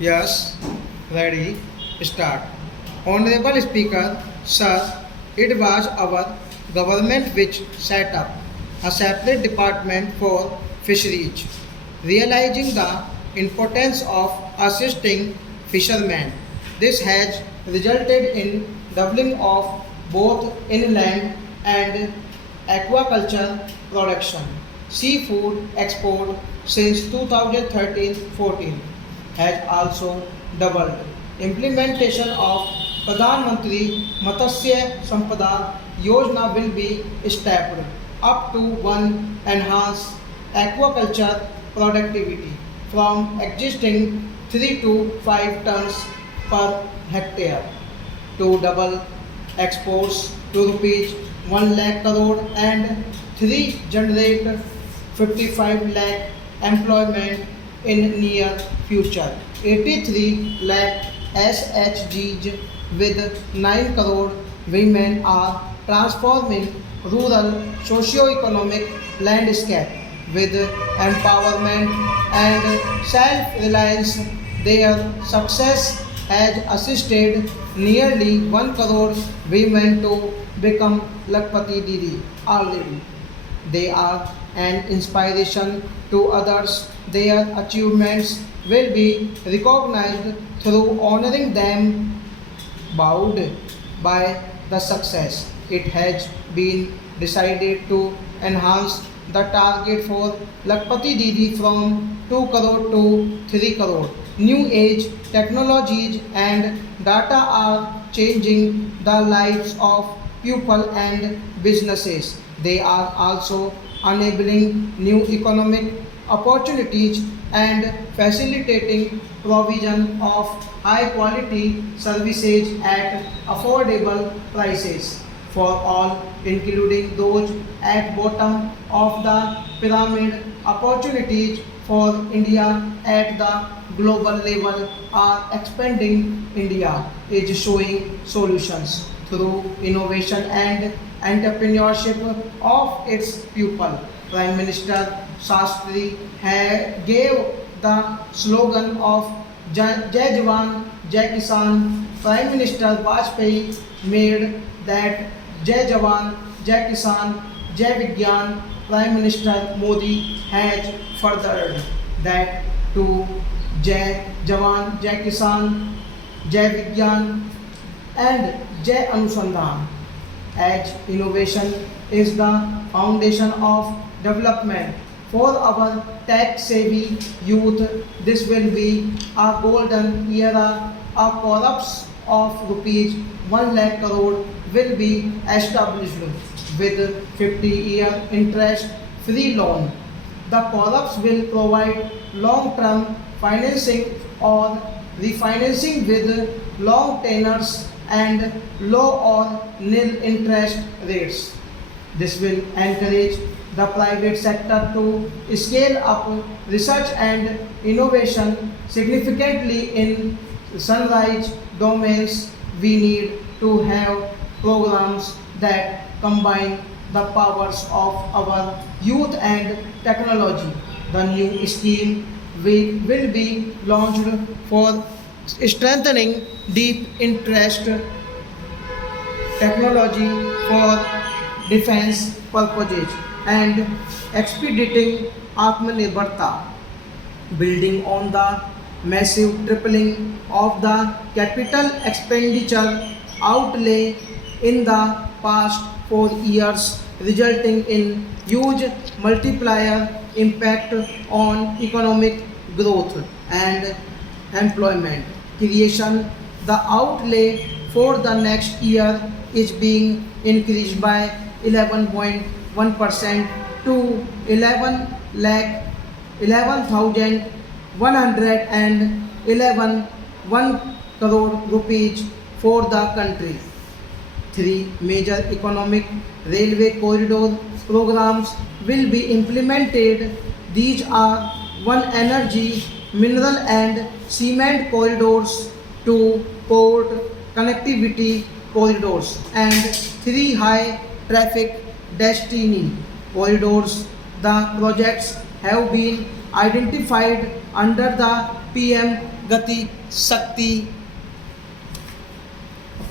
Yes, ready, start. Honorable Speaker, Sir, it was our government which set up a separate department for fisheries, realizing the importance of assisting fishermen. This has resulted in doubling of both inland and aquaculture production. Seafood export since 2013-14 has also doubled. Implementation of Pradhan Mantri Matsya Sampada Yojana will be stepped up to one enhance aquaculture productivity from existing 3 to 5 tons per hectare to double exports to rupees 1 lakh crore and 3 generate 55 lakh employment in near future. 83 lakh SHGs with 9 crore women are transforming rural socio-economic landscape with empowerment and self-reliance. Their success has assisted nearly 1 crore women to become Lakpati Didi already. They are an inspiration to others. Their achievements will be recognized through honoring them, bowed by the success. It has been decided to enhance the target for Lakpati Didi from 2 crore to 3 crore. New age technologies and data are changing the lives of people and businesses. They are also enabling new economic opportunities and facilitating provision of high quality services at affordable prices for all, including those at bottom of the pyramid. Opportunities for India at the global level are expanding. India is showing solutions through innovation and entrepreneurship of its people. Prime Minister Shastri gave the slogan of Jai Jawan, Jai Kisan. Prime Minister Vajpayee made that Jai Jawan, Jai Kisan, Jai Vigyan. Prime Minister Modi has furthered that to Jai Jawan, Jai Kisan, Jai Vigyan and Jai Anusandhan, as innovation is the foundation of development. For our tech-savvy youth, this will be a golden era. A corpus of rupees 1 lakh crore will be established with 50-year interest-free loan. The corpus will provide long-term financing or refinancing with long tenors and low or nil interest rates. This will encourage the private sector to scale up research and innovation significantly in sunrise domains. We need to have programs that combine the powers of our youth and technology. The new scheme will be launched for strengthening deep interest technology for defense purposes and expediting Atmanirbharta, building on the massive tripling of the capital expenditure outlay in the past 4 years, resulting in huge multiplier impact on economic growth and employment creation. The outlay for the next year is being increased by 11.1% to 11 lakh 11,111 1 crore rupees for the country. Three major economic railway corridor programs will be implemented. These are one energy, mineral and cement corridors, two port connectivity corridors, and three high traffic destiny corridors. The projects have been identified under the PM Gati Shakti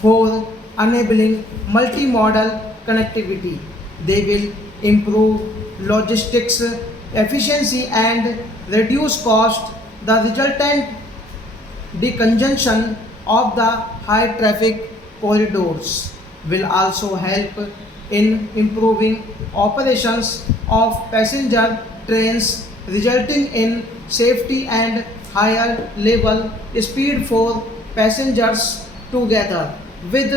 for enabling multimodal connectivity. They will improve logistics efficiency and reduce cost. The resultant decongestion of the high traffic corridors will also help in improving operations of passenger trains, resulting in safety and higher level speed for passengers together. With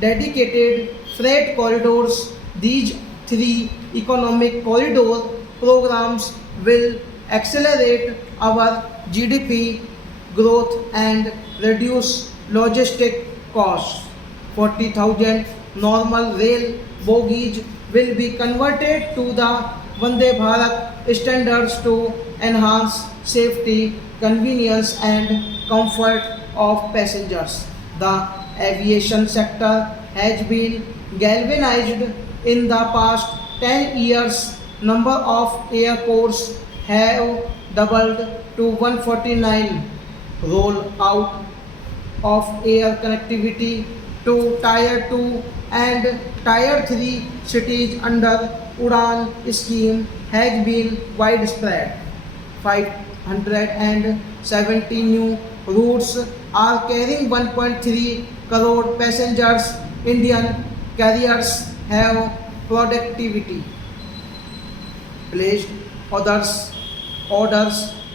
dedicated freight corridors, these three economic corridor programs will accelerate our GDP growth and reduce logistic costs. 40,000 normal rail bogies will be converted to the Vande Bharat standards to enhance safety, convenience and comfort of passengers. The aviation sector has been galvanized in the past 10 years. Number of airports have doubled to 149. Roll out of air connectivity to Tier 2 and Tier 3 cities under Udan scheme has been widespread. 570 new routes are carrying 1.3 crore passengers. Indian carriers have productivity placed orders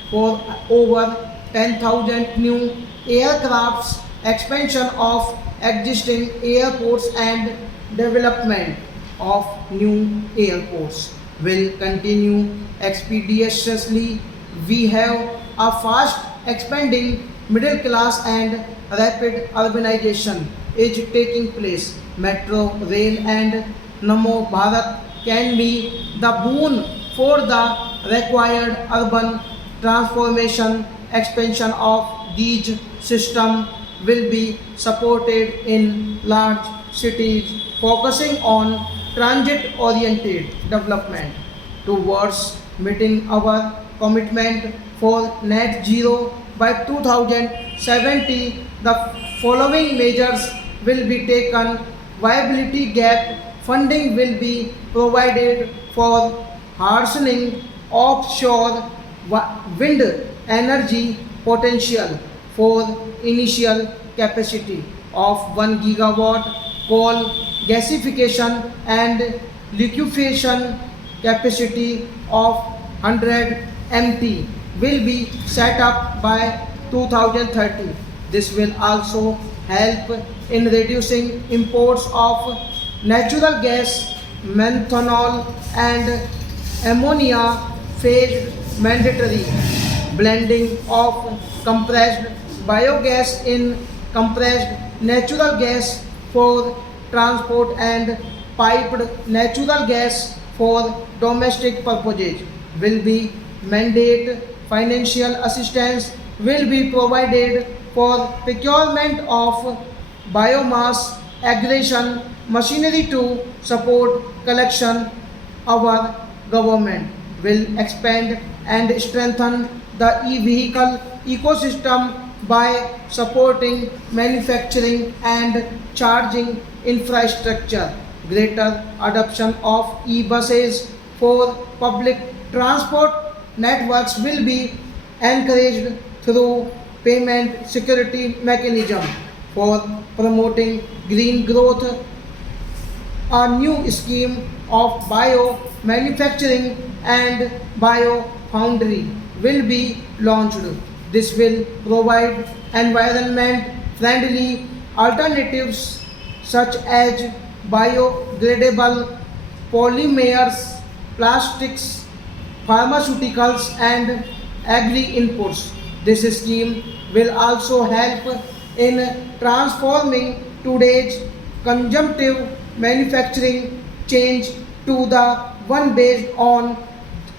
for over 10,000 new aircrafts, expansion of existing airports and development of new airports will continue expeditiously. We have a fast expanding middle class and rapid urbanization is taking place. Metro, rail and Namo Bharat can be the boon for the required urban transformation. Expansion of these systems will be supported in large cities, focusing on transit-oriented development towards meeting our commitment for net zero by 2070. The following measures will be taken. Viability gap funding will be provided for harnessing offshore wind energy potential for initial capacity of 1 gigawatt, coal gasification and liquefaction capacity of 100 MT will be set up by 2030. This will also help in reducing imports of natural gas, methanol and ammonia, phased mandatory blending of compressed biogas in compressed natural gas for transport and piped natural gas for domestic purposes will be mandate. Financial assistance will be provided for procurement of biomass aggregation machinery to support collection. Our government will expand and strengthen the e-vehicle ecosystem by supporting manufacturing and charging infrastructure. Greater adoption of e-buses for public transport networks will be encouraged through payment security mechanism. For promoting green growth, a new scheme of bio manufacturing and bio foundry will be launched. This will provide environment friendly alternatives such as biodegradable polymers, plastics, pharmaceuticals and agri inputs. This scheme will also help in transforming today's consumptive manufacturing change to the one based on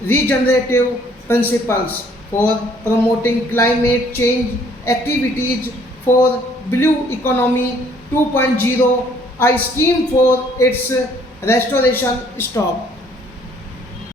regenerative principles. For promoting climate change activities for Blue Economy 2.0, a scheme for its restoration stop.